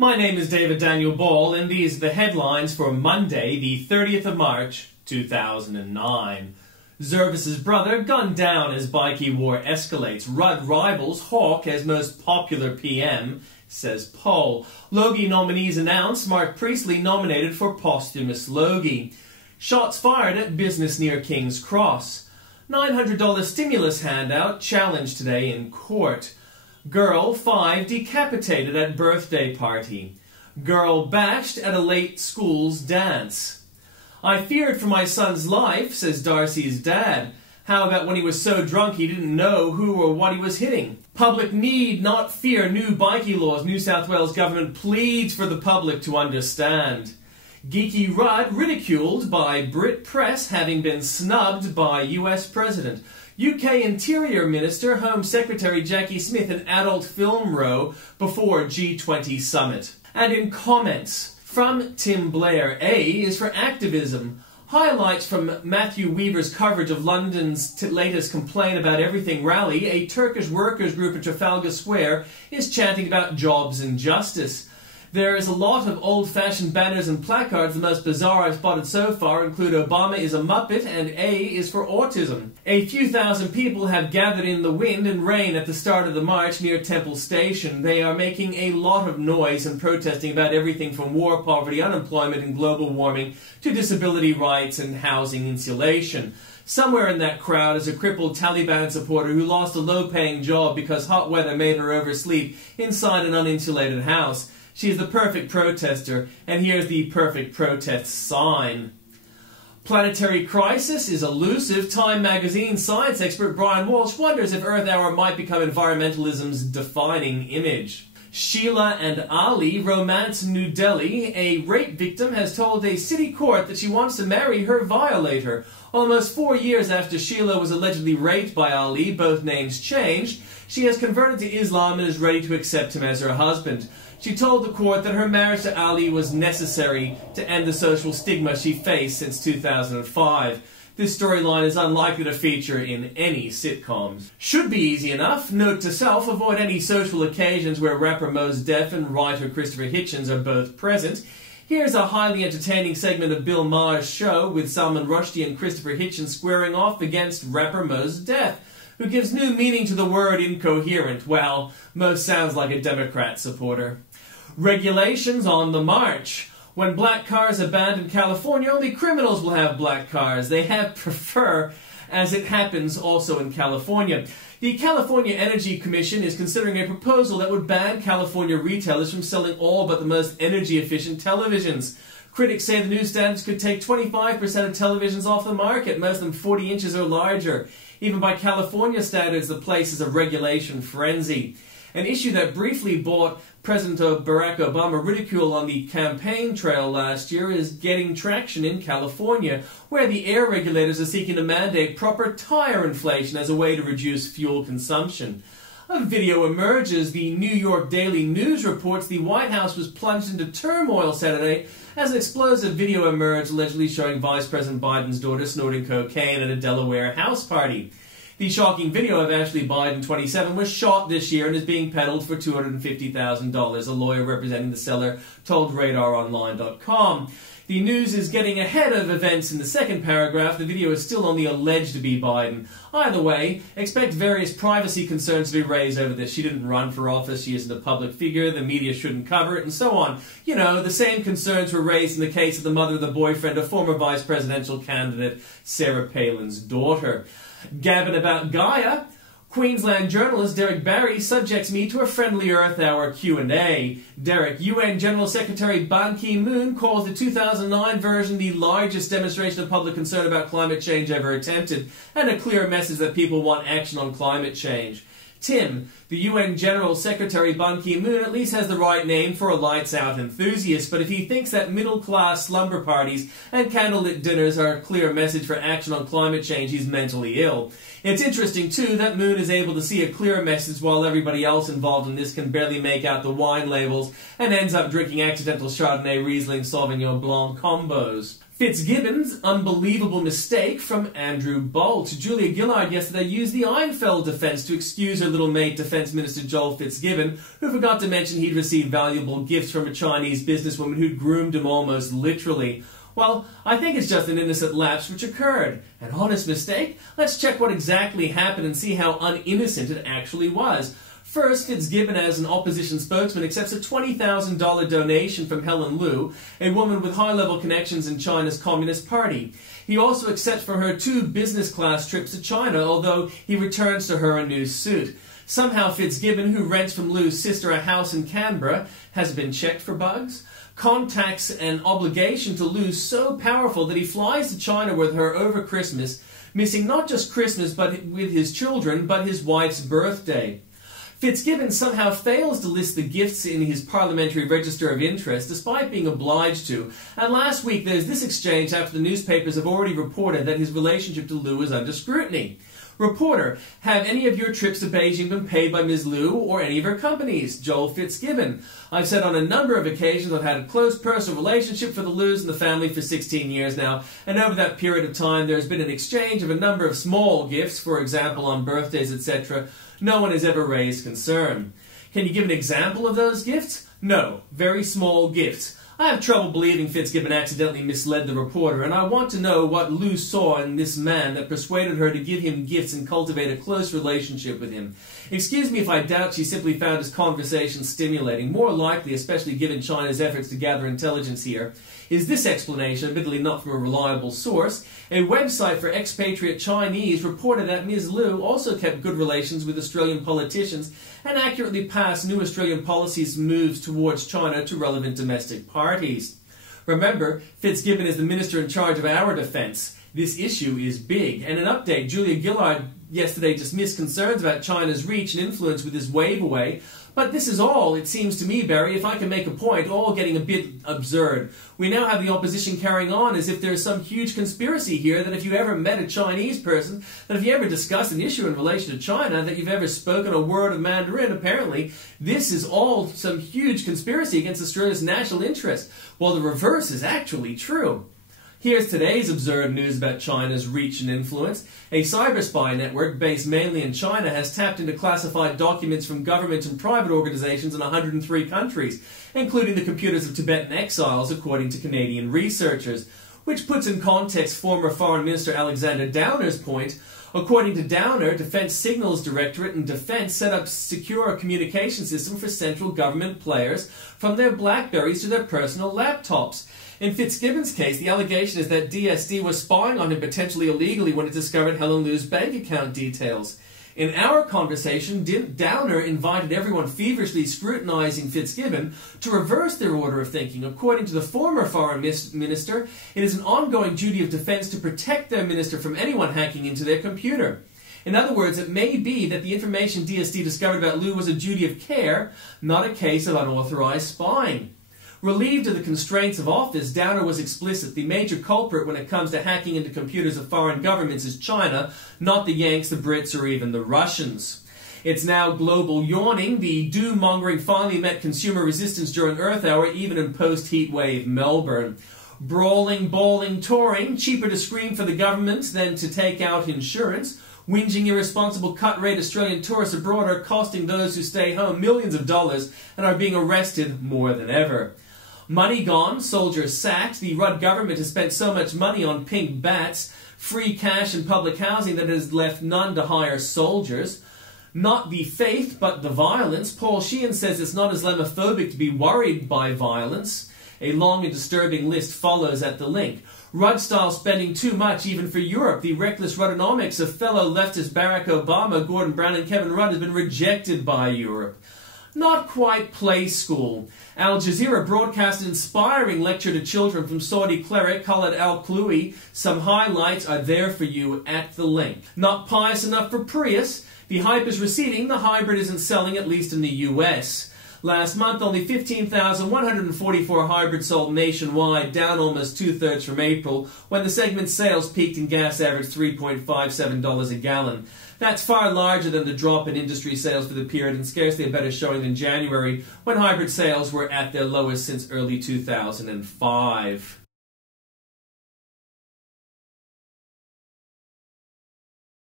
My name is David Daniel Ball, and these are the headlines for Monday, the 30th of March, 2009. Zervis's brother gunned down as bikie war escalates. Rudd rivals Hawke as most popular PM, says poll. Logie nominees announced. Mark Priestley nominated for posthumous Logie. Shots fired at business near King's Cross. $900 stimulus handout challenged today in court. Girl 5 decapitated at birthday party. Girl bashed at a late school's dance. I feared for my son's life, says Darcy's dad. How about when he was so drunk he didn't know who or what he was hitting? Public need not fear new bikie laws. New South Wales government pleads for the public to understand. Geeky Rudd ridiculed by Brit press having been snubbed by US President. UK Interior Minister, Home Secretary Jackie Smith in adult film row before G20 summit. And in comments from Tim Blair, A is for activism. Highlights from Matthew Weaver's coverage of London's latest Complain About Everything rally. A Turkish workers group at Trafalgar Square is chanting about jobs and justice. There is a lot of old-fashioned banners and placards. The most bizarre I've spotted so far include Obama is a Muppet and A is for autism. A few thousand people have gathered in the wind and rain at the start of the march near Temple Station. They are making a lot of noise and protesting about everything from war, poverty, unemployment and global warming to disability rights and housing insulation. Somewhere in that crowd is a crippled Taliban supporter who lost a low-paying job because hot weather made her oversleep inside an uninsulated house. She is the perfect protester, and here's the perfect protest sign. Planetary crisis is elusive. Time magazine science expert Brian Walsh wonders if Earth Hour might become environmentalism's defining image. Sheila and Ali romance New Delhi. A rape victim has told a city court that she wants to marry her violator. Almost 4 years after Sheila was allegedly raped by Ali, both names changed, she has converted to Islam and is ready to accept him as her husband. She told the court that her marriage to Ali was necessary to end the social stigma she faced since 2005. This storyline is unlikely to feature in any sitcoms. Should be easy enough. Note to self, avoid any social occasions where rapper Mos Def and writer Christopher Hitchens are both present. Here's a highly entertaining segment of Bill Maher's show with Salman Rushdie and Christopher Hitchens squaring off against rapper Mos Def, who gives new meaning to the word incoherent. Well, Mos sounds like a Democrat supporter. Regulations on the march. When black cars are banned in California, only criminals will have black cars. They prefer, as it happens also in California. The California Energy Commission is considering a proposal that would ban California retailers from selling all but the most energy-efficient televisions. Critics say the new standards could take 25% of televisions off the market, most of them 40 inches or larger. Even by California standards, the place is a regulation frenzy. An issue that briefly brought President Barack Obama ridicule on the campaign trail last year is getting traction in California, where the air regulators are seeking to mandate proper tire inflation as a way to reduce fuel consumption. A video emerges. The New York Daily News reports the White House was plunged into turmoil Saturday as an explosive video emerged allegedly showing Vice President Biden's daughter snorting cocaine at a Delaware house party. The shocking video of Ashley Biden, 27, was shot this year and is being peddled for $250,000, a lawyer representing the seller told RadarOnline.com. The news is getting ahead of events in the second paragraph. The video is still only alleged to be Biden. Either way, expect various privacy concerns to be raised over this. She didn't run for office, she isn't a public figure, the media shouldn't cover it, and so on. You know, the same concerns were raised in the case of the mother of the boyfriend of former vice presidential candidate Sarah Palin's daughter. Gabbing about Gaia, Queensland journalist Derek Barry subjects me to a friendly Earth Hour Q&A. Derek, UN General Secretary Ban Ki-moon calls the 2009 version the largest demonstration of public concern about climate change ever attempted, and a clear message that people want action on climate change. Tim, the UN General Secretary Ban Ki-moon at least has the right name for a lights-out enthusiast, but if he thinks that middle-class slumber parties and candlelit dinners are a clear message for action on climate change, he's mentally ill. It's interesting, too, that Moon is able to see a clear message while everybody else involved in this can barely make out the wine labels and ends up drinking accidental Chardonnay, Riesling, Sauvignon Blanc combos. Fitzgibbon's unbelievable mistake from Andrew Bolt. Julia Gillard yesterday used the Einfeld defence to excuse her little mate, Defence Minister Joel Fitzgibbon, who forgot to mention he'd received valuable gifts from a Chinese businesswoman who'd groomed him almost literally. Well, I think it's just an innocent lapse which occurred. An honest mistake? Let's check what exactly happened and see how uninnocent it actually was. First, Fitzgibbon, as an opposition spokesman, accepts a $20,000 donation from Helen Liu, a woman with high-level connections in China's Communist Party. He also accepts for her 2 business-class trips to China, although he returns to her a new suit. Somehow Fitzgibbon, who rents from Liu's sister a house in Canberra, has been checked for bugs. Contacts an obligation to Liu so powerful that he flies to China with her over Christmas, missing not just Christmas but with his children, but his wife's birthday. Fitzgibbon somehow fails to list the gifts in his parliamentary register of interest, despite being obliged to. And last week there's this exchange after the newspapers have already reported that his relationship to Liu is under scrutiny. Reporter, have any of your trips to Beijing been paid by Ms. Liu or any of her companies? Joel Fitzgibbon. I've said on a number of occasions I've had a close personal relationship for the Lius and the family for 16 years now, and over that period of time there's been an exchange of a number of small gifts, for example on birthdays, etc. No one has ever raised concern. Can you give an example of those gifts? No. Very small gifts. I have trouble believing Fitzgibbon accidentally misled the reporter, and I want to know what Liu saw in this man that persuaded her to give him gifts and cultivate a close relationship with him. Excuse me if I doubt she simply found his conversation stimulating. More likely, especially given China's efforts to gather intelligence here, is this explanation, admittedly not from a reliable source. A website for expatriate Chinese reported that Ms. Liu also kept good relations with Australian politicians and accurately passed new Australian policies moves towards China to relevant domestic parties. Remember, Fitzgibbon is the minister in charge of our defence. This issue is big. And an update, Julia Gillard yesterday dismissed concerns about China's reach and influence with his wave away. But this is all, it seems to me, Barry, if I can make a point, all getting a bit absurd. We now have the opposition carrying on as if there's some huge conspiracy here that if you ever met a Chinese person, that if you ever discussed an issue in relation to China, that you've ever spoken a word of Mandarin, apparently this is all some huge conspiracy against Australia's national interest. Well, the reverse is actually true. Here's today's absurd news about China's reach and influence. A cyber spy network based mainly in China has tapped into classified documents from government and private organizations in 103 countries, including the computers of Tibetan exiles, according to Canadian researchers. Which puts in context former Foreign Minister Alexander Downer's point. According to Downer, Defence Signals Directorate and Defence set up secure communication system for central government players from their Blackberries to their personal laptops. In Fitzgibbon's case, the allegation is that DSD was spying on him potentially illegally when it discovered Helen Liu's bank account details. In our conversation, Downer invited everyone feverishly scrutinizing Fitzgibbon to reverse their order of thinking. According to the former foreign minister, it is an ongoing duty of defense to protect their minister from anyone hacking into their computer. In other words, it may be that the information DSD discovered about Liu was a duty of care, not a case of unauthorized spying. Relieved of the constraints of office, Downer was explicit. The major culprit when it comes to hacking into computers of foreign governments is China, not the Yanks, the Brits, or even the Russians. It's now global yawning. The doom-mongering finally met consumer resistance during Earth Hour, even in post-heat wave Melbourne. Brawling, bawling, touring, cheaper to scream for the government than to take out insurance. Whinging, irresponsible cut-rate Australian tourists abroad are costing those who stay home millions of dollars and are being arrested more than ever. Money gone, soldiers sacked. The Rudd government has spent so much money on pink bats, free cash and public housing that has left none to hire soldiers. Not the faith, but the violence. Paul Sheehan says it's not Islamophobic to be worried by violence. A long and disturbing list follows at the link. Rudd-style spending too much even for Europe. The reckless Ruddonomics of fellow leftist Barack Obama, Gordon Brown and Kevin Rudd has been rejected by Europe. Not quite play school. Al Jazeera broadcast an inspiring lecture to children from Saudi cleric Khaled al-Kloui. Some highlights are there for you at the link. Not pious enough for Prius. The hype is receding. The hybrid isn't selling, at least in the US. Last month, only 15,144 hybrids sold nationwide, down almost two-thirds from April, when the segment's sales peaked and gas averaged $3.57 a gallon. That's far larger than the drop in industry sales for the period and scarcely a better showing than January, when hybrid sales were at their lowest since early 2005.